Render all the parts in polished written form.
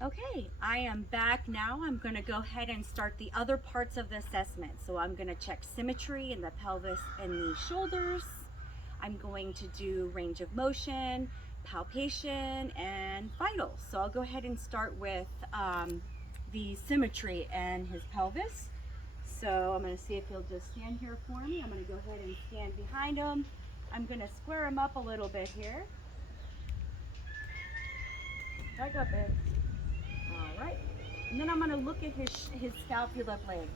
Okay, I am back now. I'm going to go ahead and start the other parts of the assessment. So I'm going to check symmetry in the pelvis and the shoulders. I'm going to do range of motion, palpation, and vitals. So I'll go ahead and start with the symmetry and his pelvis. So I'm going to see if he'll just stand here for me. I'm going to go ahead and stand behind him. I'm going to square him up a little bit here. Back up, babe. All right. And then I'm going to look at his scapula blades.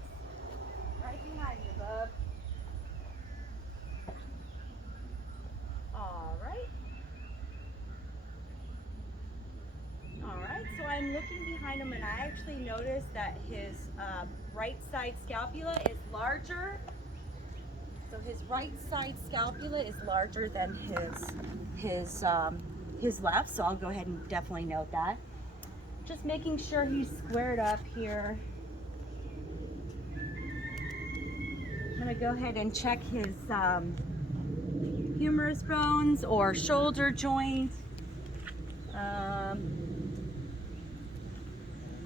Right behind you, bub. All right. All right. So I'm looking behind him, and I actually noticed that his right side scapula is larger. So his right side scapula is larger than his left. So I'll go ahead and definitely note that. Just making sure he's squared up here. I'm gonna go ahead and check his humerus bones or shoulder joint. I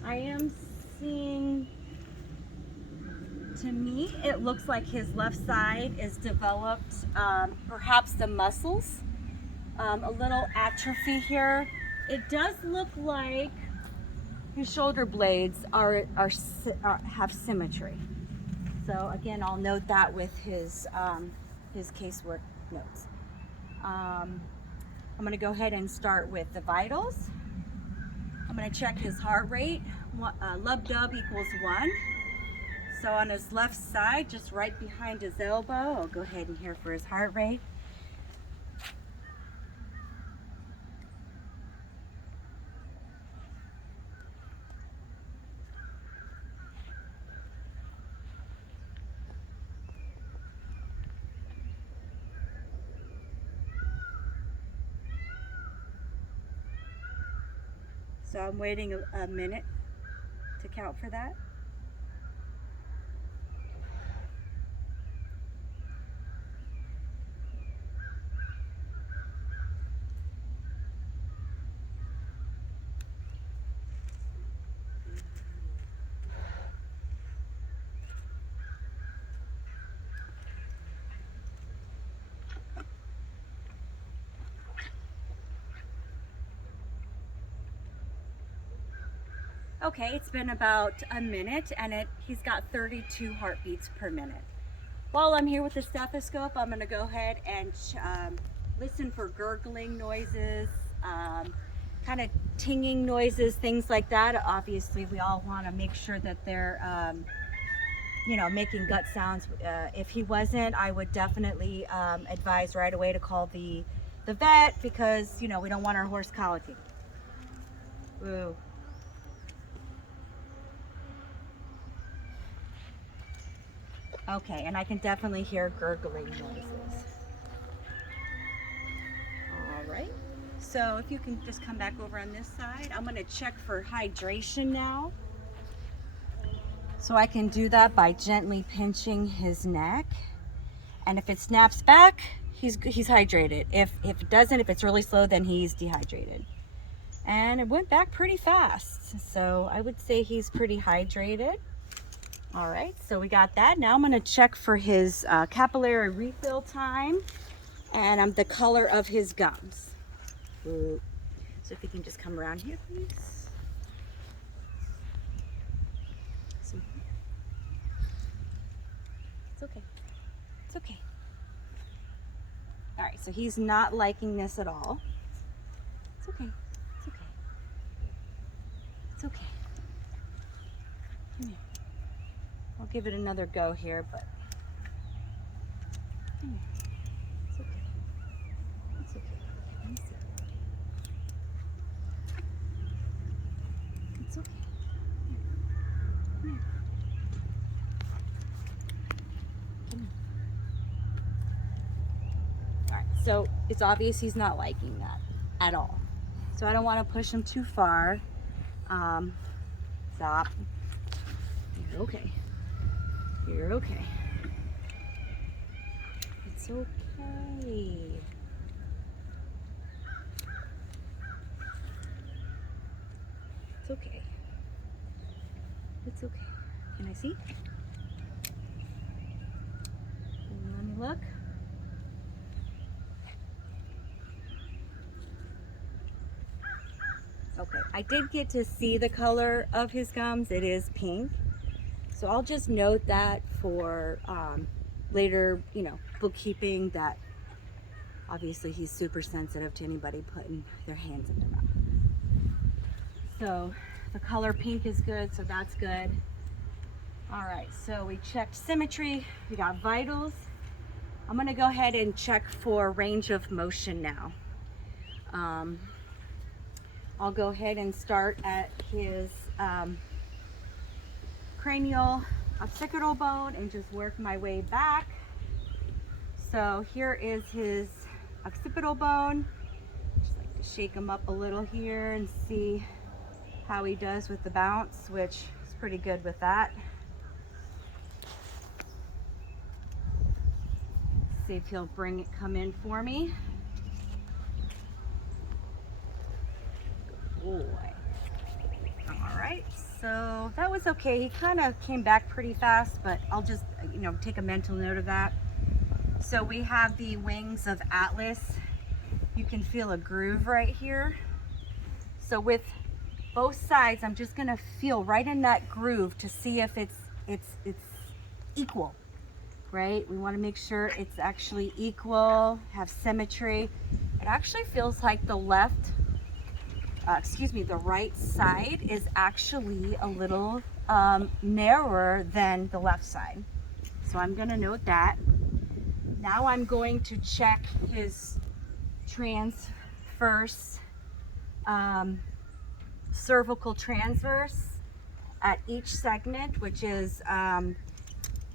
am seeing, to me, it looks like his left side is developed, perhaps the muscles, a little atrophy here. It does look like his shoulder blades have symmetry. So again, I'll note that with his casework notes. I'm going to go ahead and start with the vitals. I'm going to check his heart rate. Lub-dub equals 1. So on his left side, just right behind his elbow, I'll go ahead and hear for his heart rate. So I'm waiting a minute to count for that. Okay, it's been about a minute and he's got 32 heartbeats per minute. While I'm here with the stethoscope, I'm going to go ahead and listen for gurgling noises, kind of tinging noises, things like that. Obviously, we all want to make sure that they're, making gut sounds. If he wasn't, I would definitely advise right away to call the vet because, we don't want our horse colicking. Woo. Okay, and I can definitely hear gurgling noises. All right, so if you can just come back over on this side, I'm gonna check for hydration now. So I can do that by gently pinching his neck. And if it snaps back, he's hydrated. If it doesn't, if it's really slow, then he's dehydrated. And it went back pretty fast. So I would say he's pretty hydrated. All right, so we got that. Now I'm gonna check for his capillary refill time and the color of his gums. Ooh. So if you can just come around here, please. So, it's okay. It's okay. All right, so he's not liking this at all. It's okay. It's okay. It's okay. Come here. I'll give it another go here, but come here. It's okay. It's okay. Let me see. It's okay. Come here. Come here. All right, so it's obvious he's not liking that at all. So I don't want to push him too far. Stop. You're okay. You're okay. It's okay. It's okay. It's okay. Can I see? Let me look. Okay, I did get to see the color of his gums. It is pink. So I'll just note that for later, you know, bookkeeping, that obviously he's super sensitive to anybody putting their hands in their mouth. So the color pink is good, so that's good. All right, so we checked symmetry, we got vitals. I'm gonna go ahead and check for range of motion now. I'll go ahead and start at his cranial occipital bone and just work my way back. So here is his occipital bone. Just like to shake him up a little here and see how he does with the bounce, which is pretty good with that. See if he'll come in for me. Good boy. All right, so that was okay. He kind of came back pretty fast, but I'll just, you know, take a mental note of that. So we have the wings of Atlas. You can feel a groove right here. So with both sides, I'm just gonna feel right in that groove to see if it's equal, right? We wanna make sure it's actually equal, have symmetry. It actually feels like the the right side is actually a little narrower than the left side. So I'm gonna note that. Now I'm going to check his transverse, cervical transverse at each segment, which is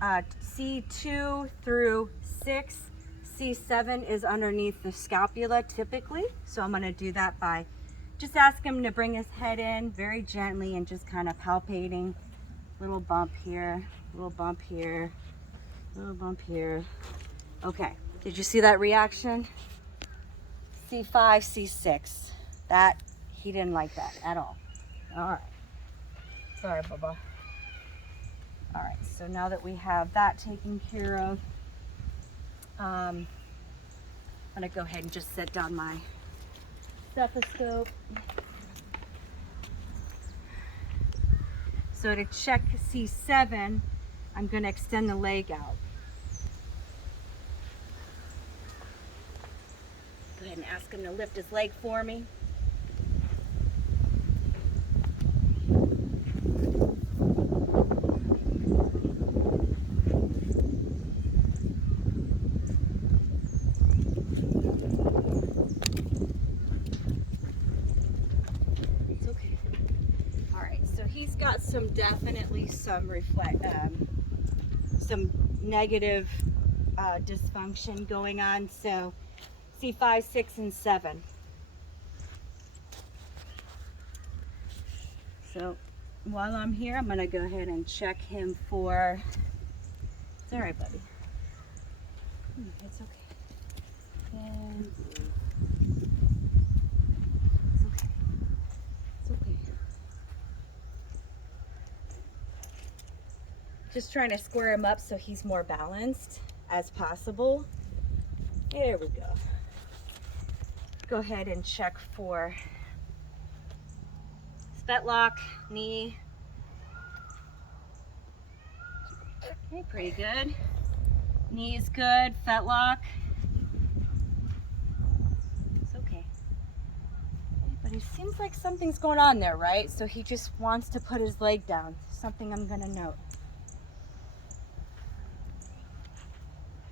C2 through 6. C7 is underneath the scapula typically. So I'm gonna do that by just ask him to bring his head in very gently and just kind of palpating. Little bump here, little bump here, little bump here. Okay, did you see that reaction? C5, C6. That, he didn't like that at all. All right. Sorry, Bubba. All right, so now that we have that taken care of, I'm gonna go ahead and just set down my stethoscope. So to check C7, I'm gonna extend the leg out. Go ahead and ask him to lift his leg for me. It's okay. All right, so he's got definitely some negative dysfunction going on. So C5, 6, and 7. So while I'm here, I'm gonna go ahead and check him for, it's all right, buddy. It's okay. And it's okay. It's okay. Just trying to square him up so he's more balanced as possible. There we go. Go ahead and check for fetlock, knee. Okay, pretty good. Knee is good, fetlock. It's okay. But it seems like something's going on there, right? So he just wants to put his leg down. Something I'm gonna note.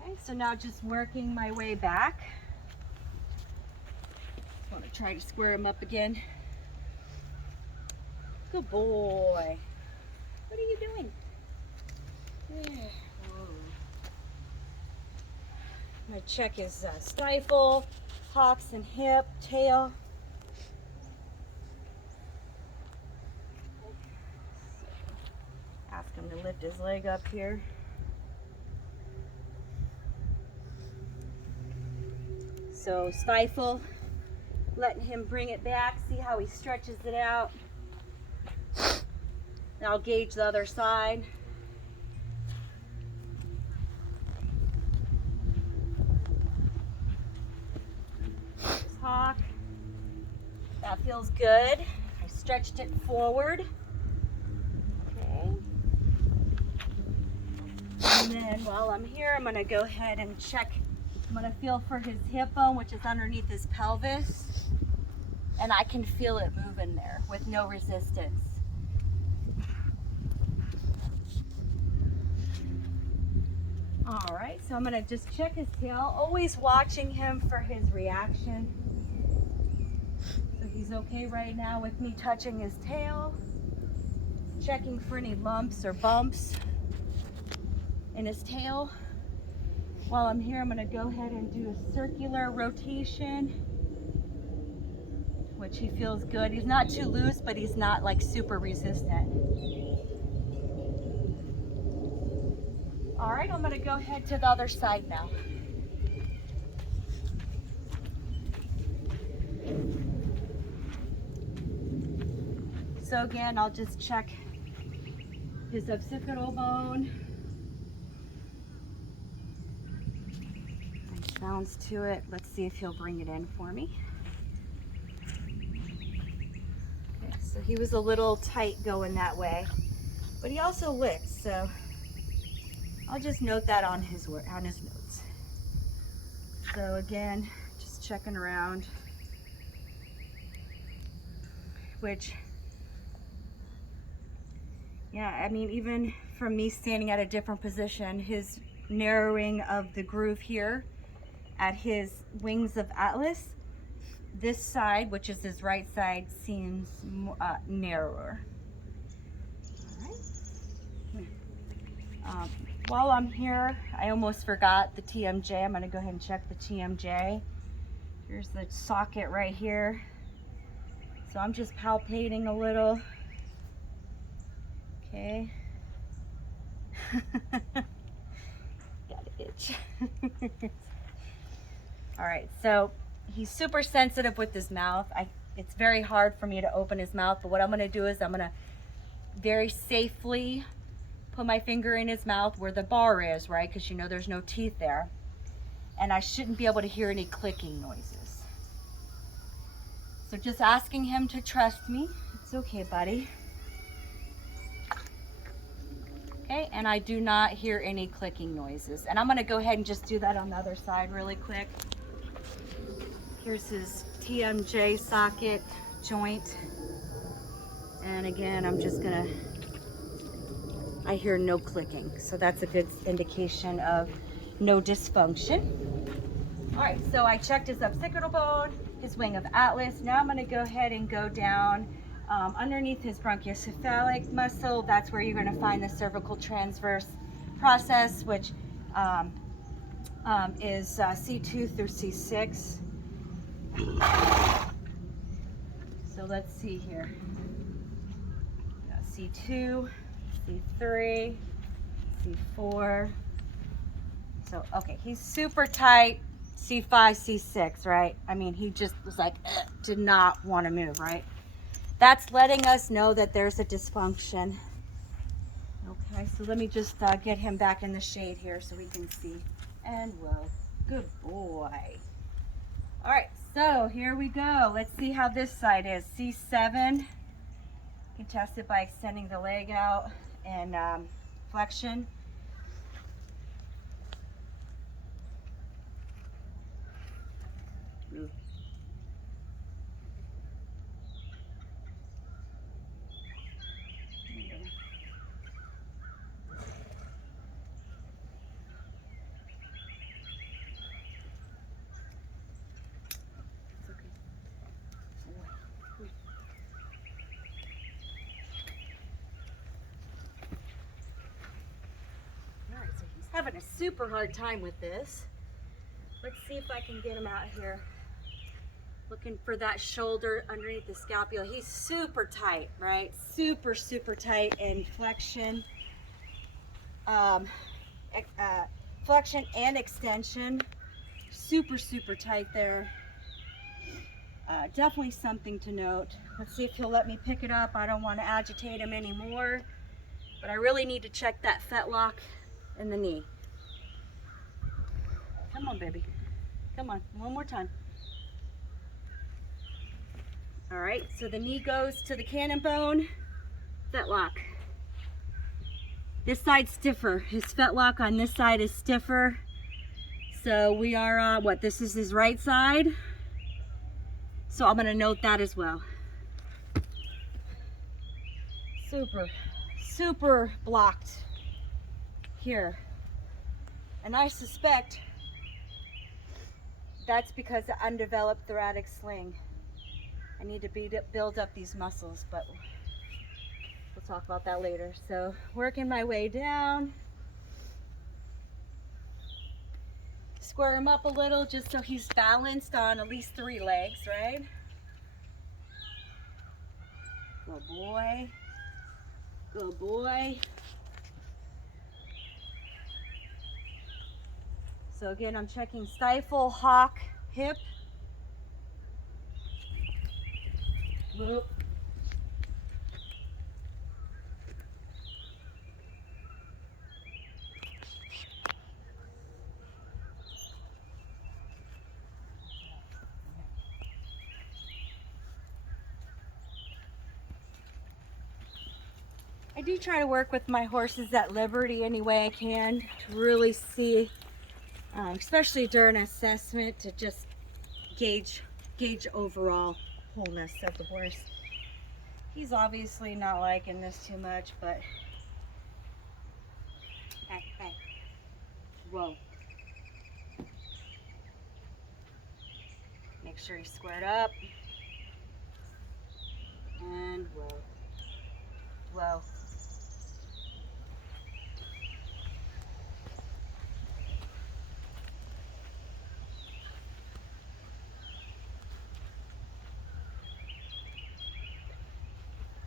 Okay, so now just working my way back. Just want to try to square him up again. Good boy. What are you doing? There. Whoa. I'm going to check his stifle, hocks and hip, tail. Ask him to lift his leg up here. So stifle, letting him bring it back, see how he stretches it out. And I'll gauge the other side. Hawk. That feels good. I stretched it forward. Okay. And then while I'm here, I'm going to go ahead and check. I'm going to feel for his hip bone, which is underneath his pelvis. And I can feel it moving there with no resistance. All right, so I'm going to just check his tail, always watching him for his reaction. So he's okay right now with me touching his tail, checking for any lumps or bumps in his tail. While I'm here, I'm going to go ahead and do a circular rotation, which he feels good. He's not too loose, but he's not like super resistant. All right, I'm going to go ahead to the other side now. So again, I'll just check his occipital bone. Nice sounds to it. Let's see if he'll bring it in for me. Okay, so he was a little tight going that way, but he also licked, so I'll just note that on his notes. So again, just checking around, which, yeah, I mean, even from me standing at a different position, his narrowing of the groove here at his wings of Atlas, this side, which is his right side, seems narrower. All right. While I'm here, I almost forgot the TMJ. I'm going to go ahead and check the TMJ. Here's the socket right here. So I'm just palpating a little. Okay. Got an itch. All right, so he's super sensitive with his mouth. It's very hard for me to open his mouth, but what I'm going to do is I'm going to very safely put my finger in his mouth where the bar is, right? Because you know there's no teeth there. And I shouldn't be able to hear any clicking noises. So just asking him to trust me. It's okay, buddy. Okay, and I do not hear any clicking noises. And I'm going to go ahead and just do that on the other side really quick. Here's his TMJ socket joint. And again, I'm just going to, I hear no clicking. So that's a good indication of no dysfunction. All right, so I checked his occipital bone, his wing of Atlas. Now I'm going to go ahead and go down underneath his bronchocephalic muscle. That's where you're going to find the cervical transverse process, which is C2 through C6. So let's see here. Got C2, C3, C4. So, okay, he's super tight. C5, C6, right? I mean, he just was like, did not want to move, right? That's letting us know that there's a dysfunction. Okay, so let me just get him back in the shade here so we can see. And whoa, good boy. All right, so here we go. Let's see how this side is. C7, you can test it by extending the leg out and flexion. Having a super hard time with this. Let's see if I can get him out here. Looking for that shoulder underneath the scapula. He's super tight, right? Super, super tight in flexion. Flexion and extension. Super, super tight there. Definitely something to note. Let's see if he'll let me pick it up. I don't want to agitate him anymore, but I really need to check that fetlock in the knee. Come on, baby. Come on, one more time. All right, so the knee goes to the cannon bone, fetlock. This side's stiffer. His fetlock on this side is stiffer. So we are, this is his right side. So I'm gonna note that as well. Super blocked here. And I suspect that's because of undeveloped thoracic sling. I need to build up these muscles, but we'll talk about that later. So working my way down. Square him up a little just so he's balanced on at least 3 legs, right? Good boy. Good boy. So again, I'm checking stifle, hock, hip. Whoop. I do try to work with my horses at liberty any way I can to really see, especially during assessment, to just gauge overall wholeness of the horse. He's obviously not liking this too much, but hey, whoa. Make sure he's squared up, and whoa.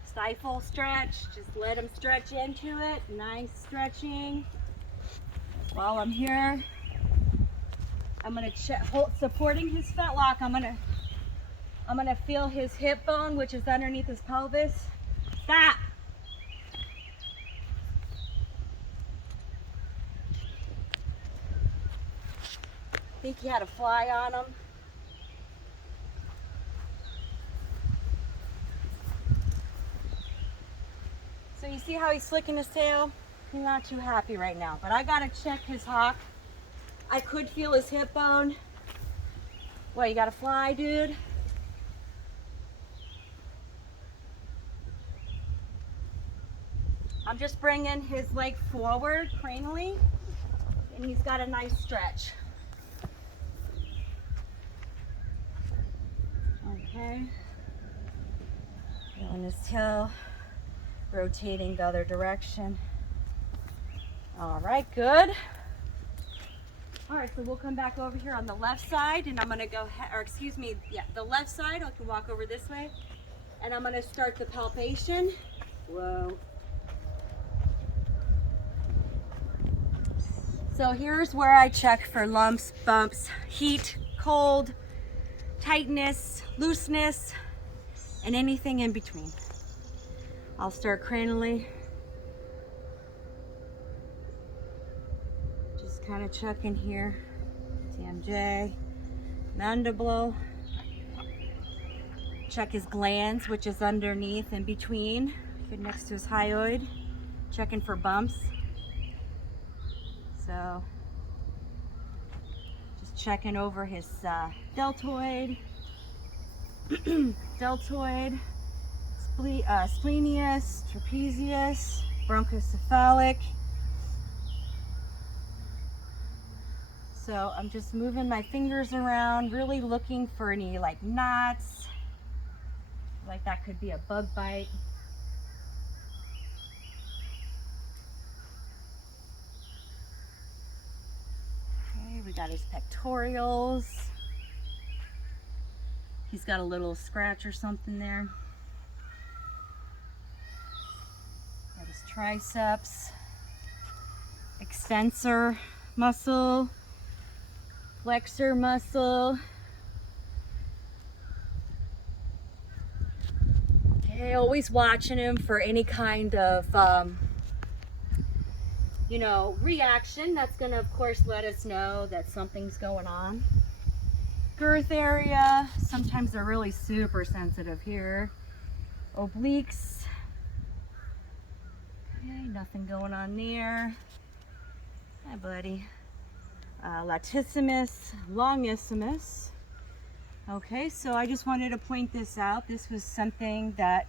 Stifle, stretch, just let him stretch into it. Nice stretching. While I'm here, I'm gonna check, supporting his fetlock. I'm gonna feel his hip bone, which is underneath his pelvis. Stop. I think he had a fly on him. So you see how he's flicking his tail? He's not too happy right now, but I gotta check his hock. I could feel his hip bone. What, you got a fly, dude? I'm just bringing his leg forward cranially, and he's got a nice stretch. Okay. Feeling his tail rotating the other direction. All right, good. All right, so we'll come back over here on the left side, and I'm gonna go, the left side. I can walk over this way, and I'm gonna start the palpation. Whoa. So here's where I check for lumps, bumps, heat, cold, tightness, looseness, and anything in between. I'll start cranially. Just kind of checking here. TMJ, mandible. Check his glands, which is underneath and between, next to his hyoid. Checking for bumps. So, just checking over his deltoid, splenius, trapezius, bronchocephalic. So I'm just moving my fingers around, really looking for any like knots, like that could be a bug bite. Okay, we got his pectorials. He's got a little scratch or something there. Got his triceps, extensor muscle, flexor muscle, Okay, always watching him for any kind of, you know, reaction. That's going to, of course, let us know that something's going on. Girth area, sometimes they're really super sensitive here. Obliques. Okay, nothing going on there. Hi, buddy. Latissimus, longissimus. Okay, so I just wanted to point this out. This was something that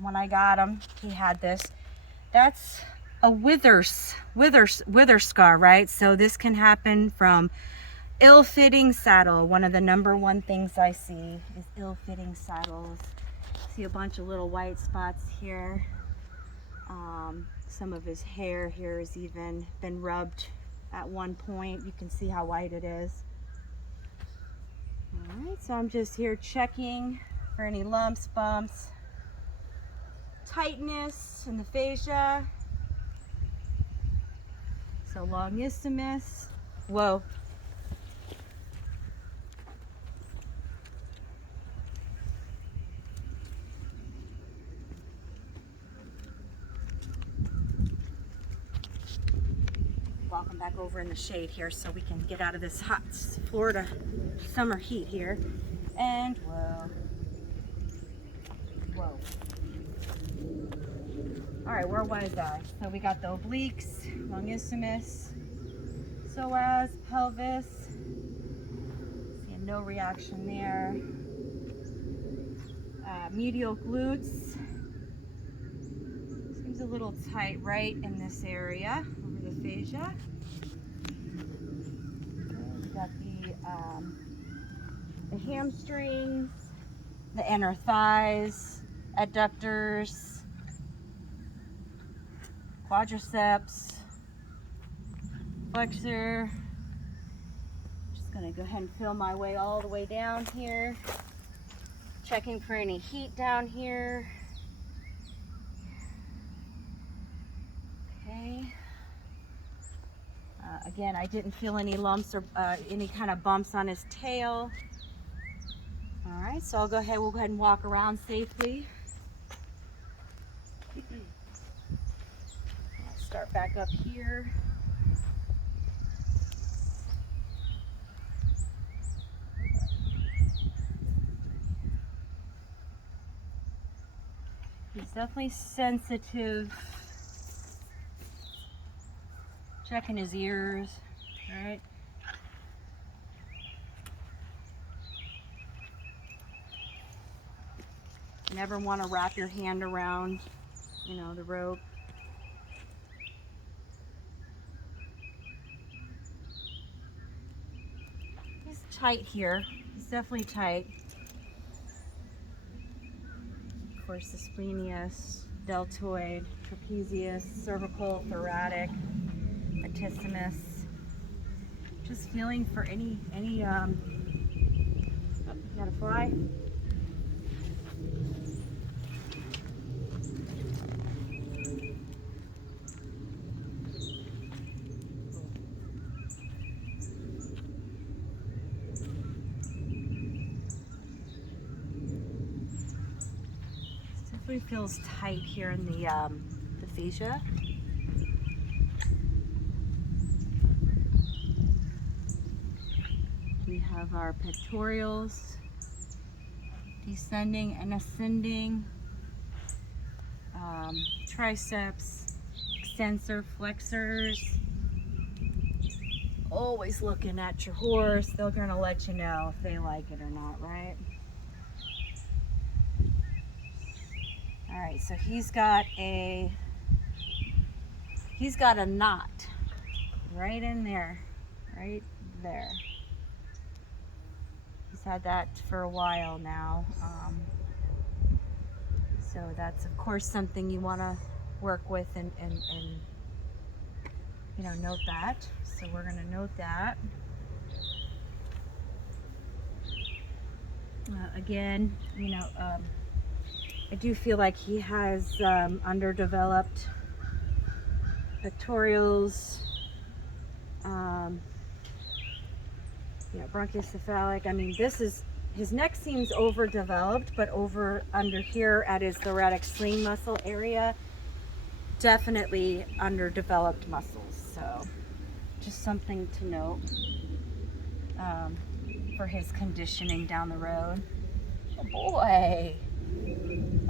when I got him, he had this. That's a wither scar, right? So this can happen from ill-fitting saddle. One of the #1 things I see is ill-fitting saddles. See a bunch of little white spots here. Some of his hair here has even been rubbed at one point. You can see how white it is. All right, so I'm just here checking for any lumps, bumps, tightness in the fascia. So longissimus. Whoa. Walking back over in the shade here so we can get out of this hot Florida summer heat here. And whoa. Whoa. All right, where was I? So we got the obliques, longissimus, psoas, pelvis. Seeing no reaction there. Medial glutes. Seems a little tight right in this area over the fascia. Okay, we got the hamstrings, the inner thighs, adductors, quadriceps, flexor. Just gonna go ahead and feel my way all the way down here. Checking for any heat down here. Okay. Again, I didn't feel any lumps or any kind of bumps on his tail. All right, so we'll go ahead and walk around safely. I'll start back up here. He's definitely sensitive. Checking his ears, all right? You never want to wrap your hand around, you know, the rope. He's tight here. He's definitely tight. Of course, the splenius, deltoid, trapezius, cervical, thoracic, latissimus. Just feeling for any oh, you got a fly? Definitely feels tight here in the fascia. We have our pectorials, descending and ascending, triceps, extensor, flexors. Always looking at your horse. They're gonna let you know if they like it or not, right? All right, so he's got a knot right in there, right there. He's had that for a while now. So that's of course something you want to work with and you know, note that. So we're going to note that. Again, you know, I do feel like he has underdeveloped pectorials, you know, bronchocephalic. I mean, this is his neck seems overdeveloped, but over under here at his thoracic sling muscle area, definitely underdeveloped muscles. So just something to note for his conditioning down the road. Oh boy.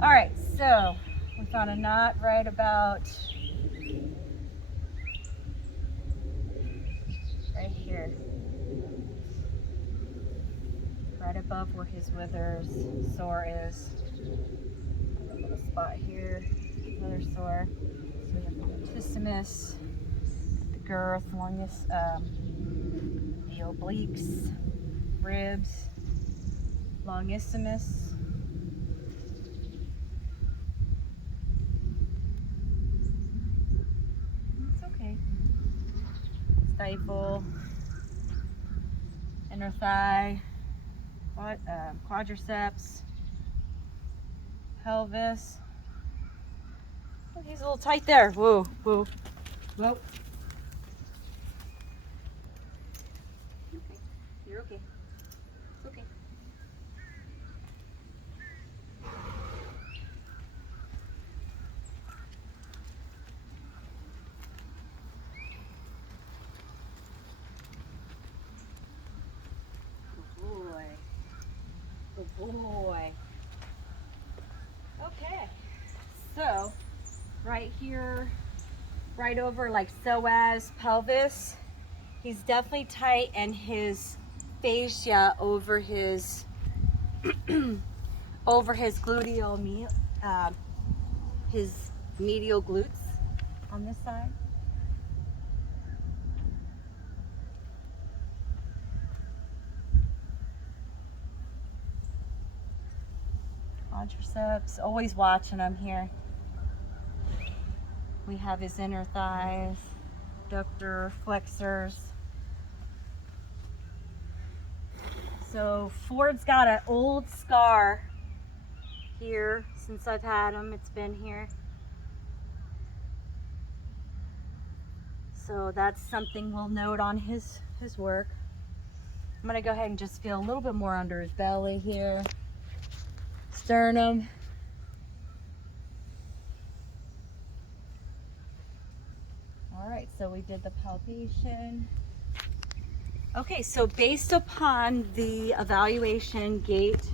All right, so we found a knot right about right here, right above where his withers sore is. A little spot here, another sore. So we have the latissimus, the girth, longus, the obliques, ribs, longissimus. It's okay. Stifle, inner thigh, quadriceps, pelvis. Oh, he's a little tight there. Whoa, whoa, whoa. Okay, you're okay. It's okay. Good boy. Good boy. Okay. So, right here, right over like psoas, pelvis, he's definitely tight, and his fascia over his over his gluteal his medial glutes on this side. Quadriceps, always watching him here. We have his inner thighs, adductor, flexors. So Ford's got an old scar here since I've had him. It's been here. So that's something we'll note on his work. I'm gonna go ahead and just feel a little bit more under his belly here. Sternum. All right, so we did the palpation. Okay, so based upon the evaluation, gait,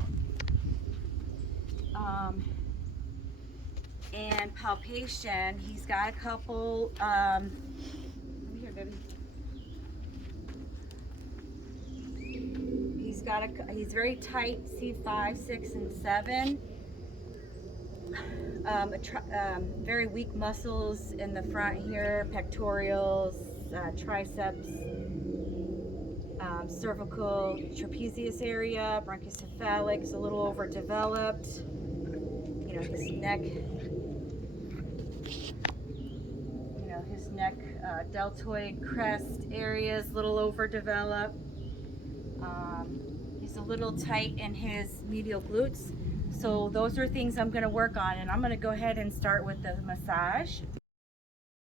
and palpation, he's got a couple, come here, baby. He's very tight, C5, 6, and 7. Very weak muscles in the front here, pectorials, triceps, cervical, trapezius area, brachiocephalic is a little overdeveloped. You know, his neck, deltoid crest area is a little overdeveloped. He's a little tight in his medial glutes. So those are things I'm going to work on, and I'm going to go ahead and start with the massage.